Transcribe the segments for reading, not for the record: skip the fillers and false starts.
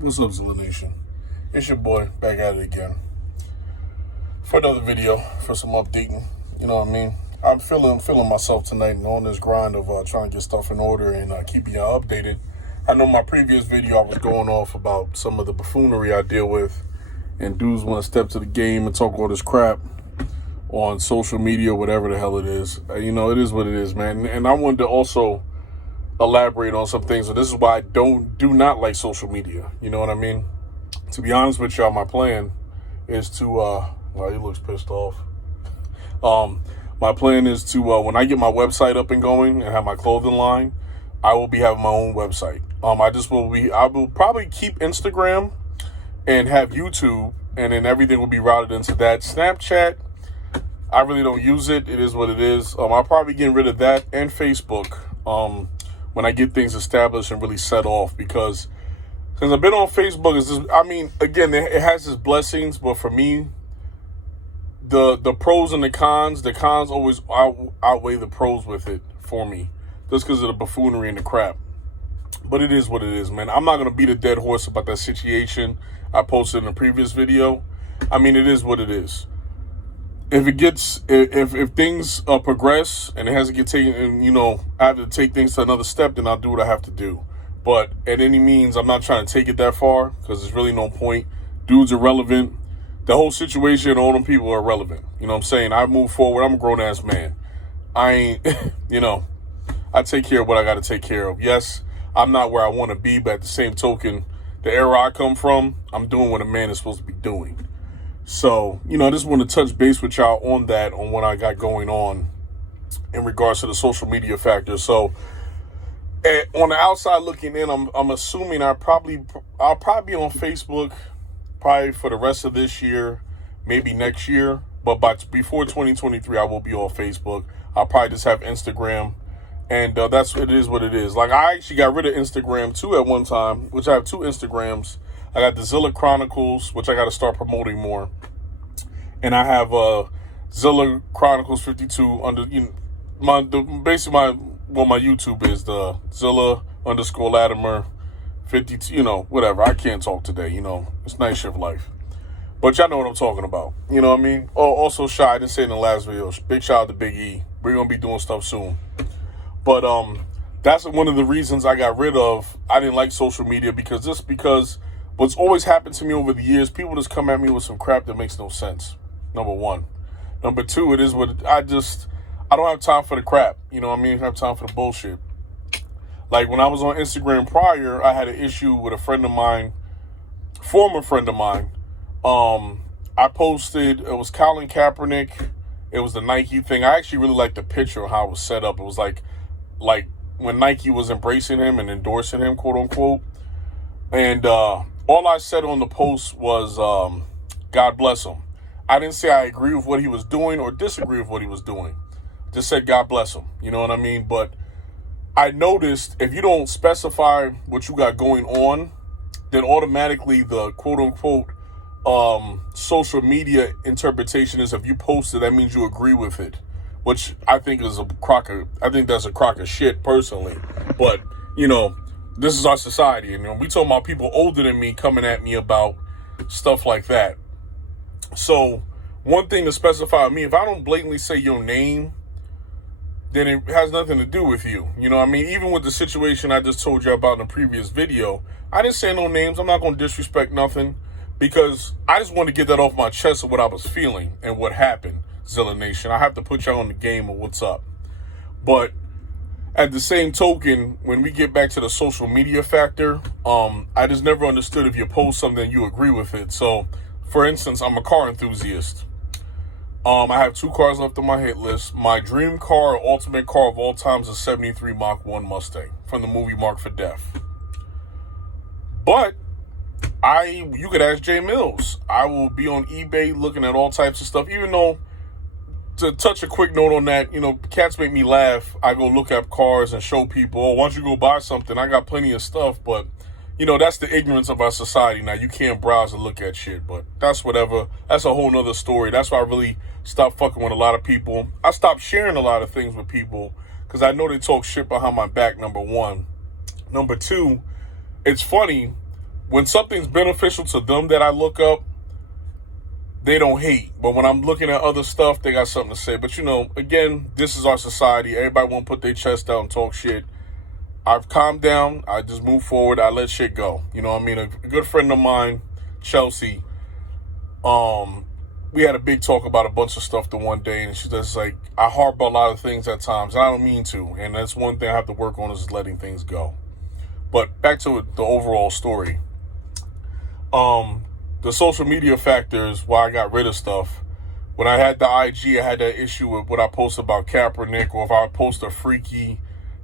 What's up, Zilla Nation? It's your boy back at it again for another video, for some updating. You know what I mean? I'm feeling myself tonight and on this grind of trying to get stuff in order and keeping y'all updated. I know my previous video I was going off about some of the buffoonery I deal with, and dudes want to step to the game and talk all this crap on social media, whatever the hell it is. You know, it is what it is, man. And I wanted to also elaborate on some things. So this is why I do not like social media. You know what I mean? To be honest with y'all, my plan is to well, he looks pissed off. My plan is to when I get my website up and going and have my clothing line, I will be having my own website. I will probably keep Instagram and have YouTube, and then everything will be routed into that. Snapchat, I really don't use it. It is what it is. I'll probably get rid of that and Facebook when I get things established and really set off, because since I've been on Facebook, again, it has its blessings, but for me, the pros and the cons always outweigh the pros with it for me, just because of the buffoonery and the crap. But it is what it is, man. I'm not going to beat a dead horse about that situation I posted in the previous video. I mean, it is what it is. If things progress and it has to get taken, and I have to take things to another step, then I'll do what I have to do. But at any means, I'm not trying to take it that far, because there's really no point. Dudes are relevant. The whole situation and all them people are relevant. You know what I'm saying? I move forward. I'm a grown ass man. I ain't, I take care of what I got to take care of. Yes, I'm not where I want to be, but at the same token, the era I come from, I'm doing what a man is supposed to be doing. So, I just want to touch base with y'all on that, on what I got going on in regards to the social media factor. So, on the outside looking in, I'm assuming I'll probably be on Facebook probably for the rest of this year, maybe next year. But before 2023, I will be on Facebook. I'll probably just have Instagram, and that's what it is. What it is. Like, I actually got rid of Instagram too at one time, which I have two Instagrams. I got the Zilla Chronicles, which I got to start promoting more, and I have Zilla Chronicles 52 under my YouTube is the Zilla_Latimer 52. Whatever. I can't talk today. It's night shift life, but y'all know what I'm talking about. You know what I mean? Oh, also, I didn't say in the last video. Big shout out to Big E. We're gonna be doing stuff soon, but that's one of the reasons I got rid of. I didn't like social media because what's always happened to me over the years, people just come at me with some crap that makes no sense. Number one. Number two, it is what I don't have time for the crap. You know what I mean? I have time for the bullshit. Like, when I was on Instagram prior, I had an issue with a friend of mine, former friend of mine. I posted, it was Colin Kaepernick. It was the Nike thing. I actually really liked the picture of how it was set up. It was like when Nike was embracing him and endorsing him, quote unquote. And all I said on the post was, God bless him. I didn't say I agree with what he was doing or disagree with what he was doing. Just said, God bless him. You know what I mean? But I noticed if you don't specify what you got going on, then automatically the quote unquote social media interpretation is, if you post it, that means you agree with it, which I think is that's a crock of shit personally. But, this is our society, and we talking about people older than me coming at me about stuff like that. So one thing to specify with me, if I don't blatantly say your name, then it has nothing to do with you. You know what I mean? Even with the situation I just told you about in the previous video, I didn't say no names. I'm not going to disrespect nothing, because I just want to get that off my chest of what I was feeling and what happened, Zilla Nation. I have to put y'all on the game of what's up. But at the same token, when we get back to the social media factor, I just never understood if you post something, you agree with it. So, for instance, I'm a car enthusiast. I have 2 cars left on my hit list. My dream car, ultimate car of all time, is a 73 Mach 1 Mustang from the movie Marked for Death. But you could ask Jay Mills. I will be on eBay looking at all types of stuff, even though, to touch a quick note on that, cats make me laugh. I go look up cars and show people, oh, why don't you go buy something? I got plenty of stuff, but, that's the ignorance of our society. Now, you can't browse and look at shit, but that's whatever. That's a whole nother story. That's why I really stopped fucking with a lot of people. I stopped sharing a lot of things with people because I know they talk shit behind my back, number one. Number two, it's funny. when something's beneficial to them that I look up, they don't hate. But when I'm looking at other stuff, they got something to say. But, again, this is our society. Everybody want to put their chest out and talk shit. I've calmed down. I just move forward. I let shit go. You know what I mean? A good friend of mine, Chelsea, we had a big talk about a bunch of stuff the one day, and she's just like, I harp a lot of things at times. I don't mean to. And that's one thing I have to work on, is letting things go. But back to the overall story. The social media factors why I got rid of stuff. When I had the IG, I had that issue with what I post about Kaepernick, or if I post a freaky,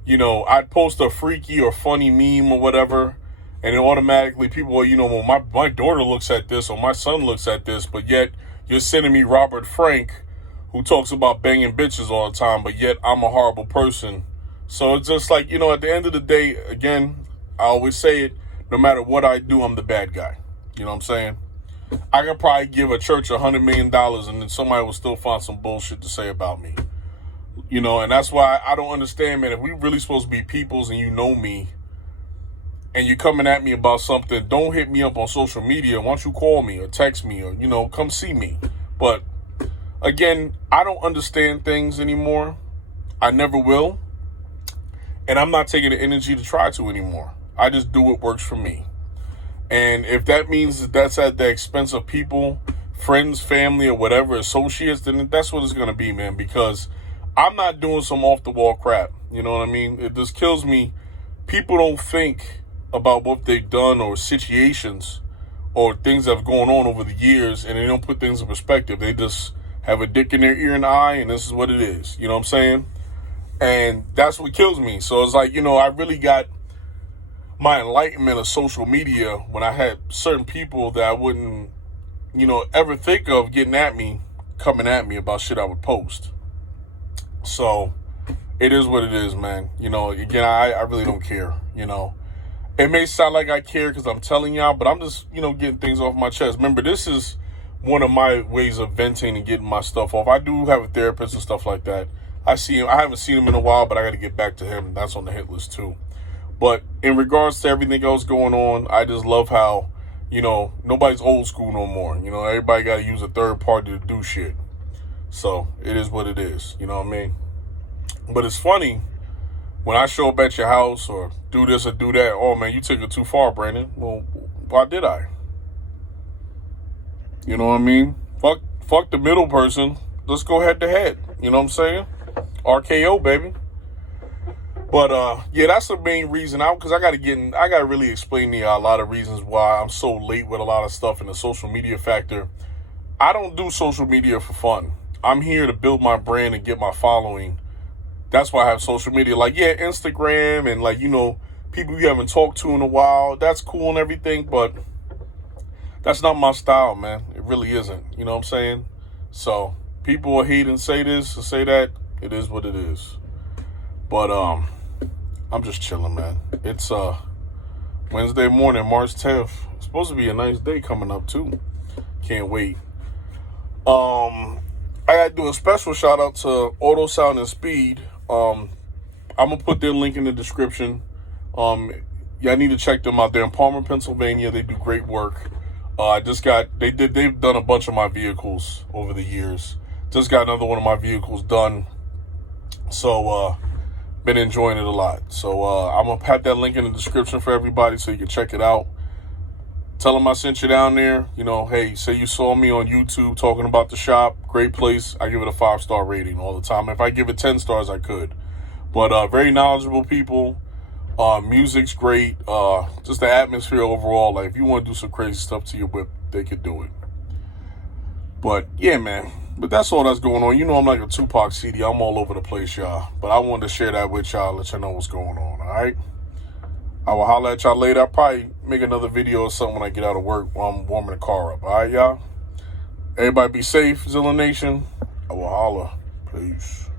I'd post a freaky or funny meme or whatever, and then automatically people are, well, my daughter looks at this or my son looks at this, but yet you're sending me Robert Frank, who talks about banging bitches all the time, but yet I'm a horrible person. So it's just like, at the end of the day, again, I always say it, no matter what I do, I'm the bad guy. You know what I'm saying? I could probably give a church $100 million and then somebody will still find some bullshit to say about me. And that's why I don't understand, man. If we really supposed to be peoples and you know me and you're coming at me about something, don't hit me up on social media. Why don't you call me or text me or, come see me. But again, I don't understand things anymore. I never will. And I'm not taking the energy to try to anymore. I just do what works for me. And if that means that that's at the expense of people, friends, family, or whatever, associates, then that's what it's going to be, man, because I'm not doing some off-the-wall crap. You know what I mean? It just kills me. People don't think about what they've done or situations or things that have gone on over the years, and they don't put things in perspective. They just have a dick in their ear and eye, and this is what it is. You know what I'm saying? And that's what kills me. So it's like, I really got my enlightenment of social media when I had certain people that I wouldn't, ever think of coming at me about shit I would post. So it is what it is, man. Again, I really don't care. It may sound like I care because I'm telling y'all, but I'm just, getting things off my chest. Remember, this is one of my ways of venting and getting my stuff off. I do have a therapist and stuff like that. I see him. I haven't seen him in a while, but I got to get back to him. That's on the hit list too. But in regards to everything else going on, I just love how, nobody's old school no more. Everybody got to use a third party to do shit. So it is what it is. You know what I mean? But it's funny when I show up at your house or do this or do that. Oh, man, you took it too far, Brandon. Well, why did I? You know what I mean? Fuck the middle person. Let's go head to head. You know what I'm saying? RKO, baby. But, yeah, that's the main reason because I got to really explain to you a lot of reasons why I'm so late with a lot of stuff in the social media factor. I don't do social media for fun. I'm here to build my brand and get my following. That's why I have social media. Like, yeah, Instagram and people you haven't talked to in a while. That's cool and everything, but that's not my style, man. It really isn't. You know what I'm saying? So people will hate and say this and say that. It is what it is. But, I'm just chilling, man. It's Wednesday morning, March 10th. It's supposed to be a nice day coming up, too. Can't wait. I got to do a special shout out to Auto Sound and Speed. I'm going to put their link in the description. Yeah, I need to check them out. They're in Palmer, Pennsylvania. They do great work. They've done a bunch of my vehicles over the years. Just got another one of my vehicles done. So, been enjoying it a lot. So I'm going to have that link in the description for everybody so you can check it out. Tell them I sent you down there. Hey, say you saw me on YouTube talking about the shop. Great place. I give it a 5-star rating all the time. If I give it 10 stars, I could. But very knowledgeable people. Music's great. Just the atmosphere overall. Like, if you want to do some crazy stuff to your whip, they could do it. But, yeah, man. But that's all that's going on. I'm like a Tupac CD. I'm all over the place, y'all. But I wanted to share that with y'all, let y'all know what's going on, all right? I will holler at y'all later. I'll probably make another video or something when I get out of work while I'm warming the car up, all right, y'all? Everybody be safe, Zilla Nation. I will holler. Peace.